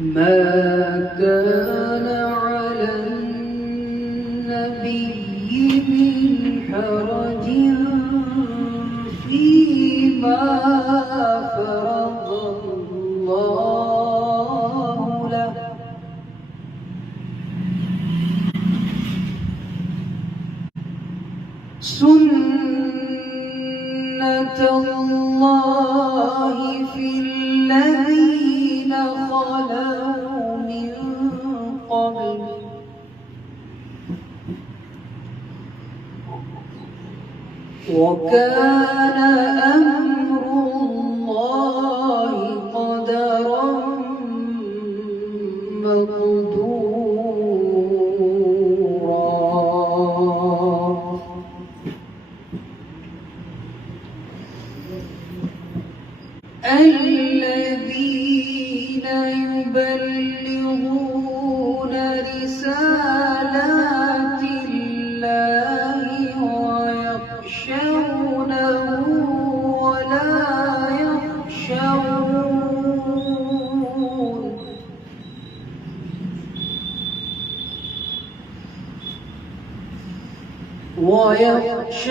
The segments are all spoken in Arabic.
ما كان على النبي من حرج فيما فرض الله له سنة الله في الذين خلوا من قبل وكان أمر الله قدرا مقدورا. الذين يبلغون رسالات الله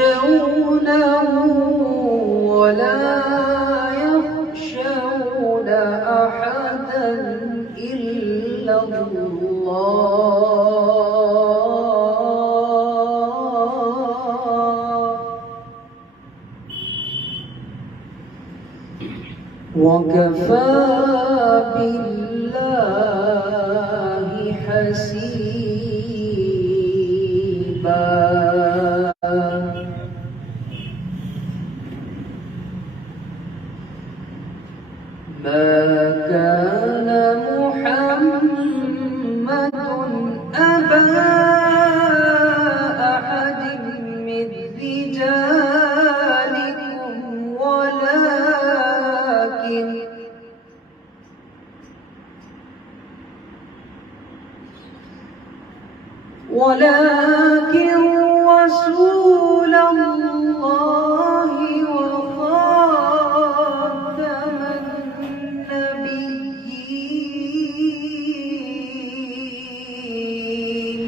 ويخشونه ولا يخشون أحدا إلا الله وكفى بالله حسيبا. ما كان محمد أبا أحد من رجالكم ولكن رسول الله وخاتم النبيين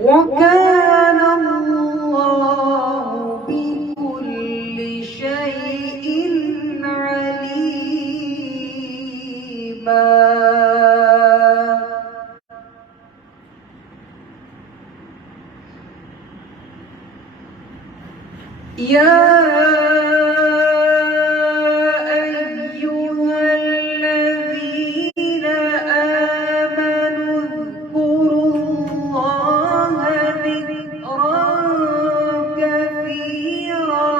وكان الله بكل شيء عليما. يا أيها الذين آمنوا اذكروا الله ذكرا كثيرا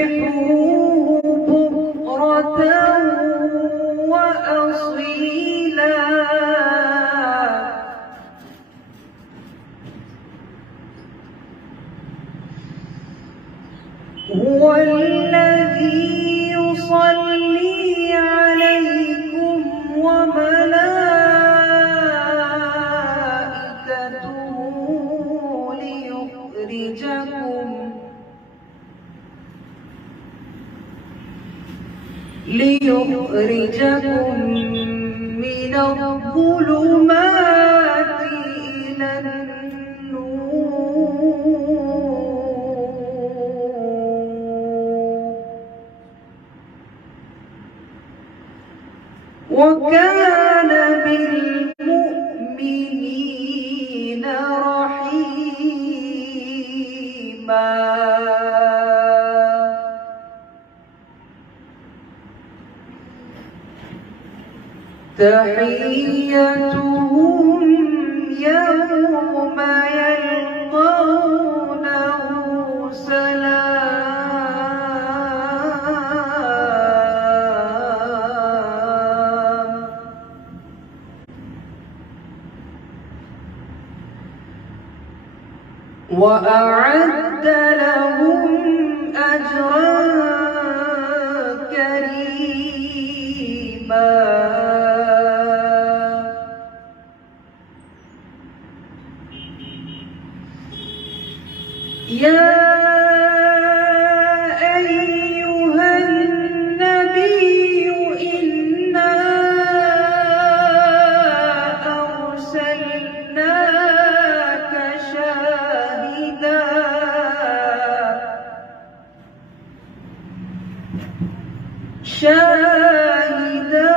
وسبحوه بكرة وأصيلا. هو الذي يصلي عليكم وملائكته ليخرجكم من الظلمات إلى النور وكان بالمؤمنين رحيما. تحيتهم يوم يلقونه سلام وأعد لهم أجرا كريما. شاهدا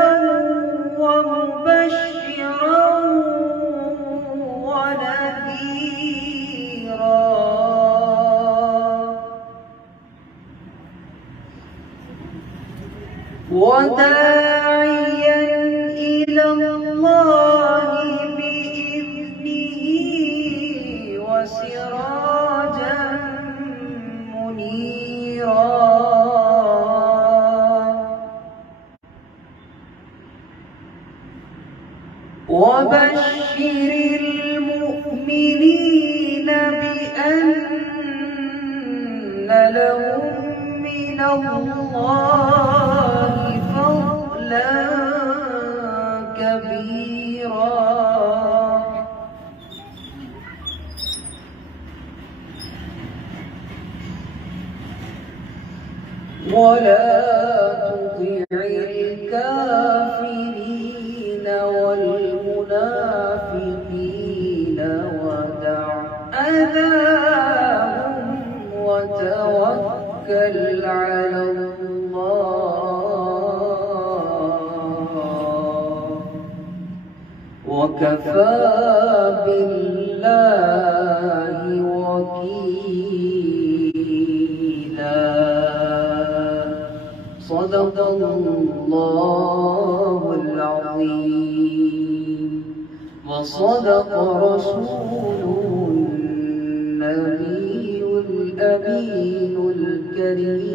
ومبشرا ونذيرا وداعيا إلى الله بإذنه وسراجا منيرا وبشر المؤمنين بأن لهم من الله فضلا كبيرا ولا تطع الكافرين والمنافقين ودع أذاهم وتوكل على الله وكفى بالله وكيلا. صدق الله العظيم وصدق رسوله النبي الأمين الكريم.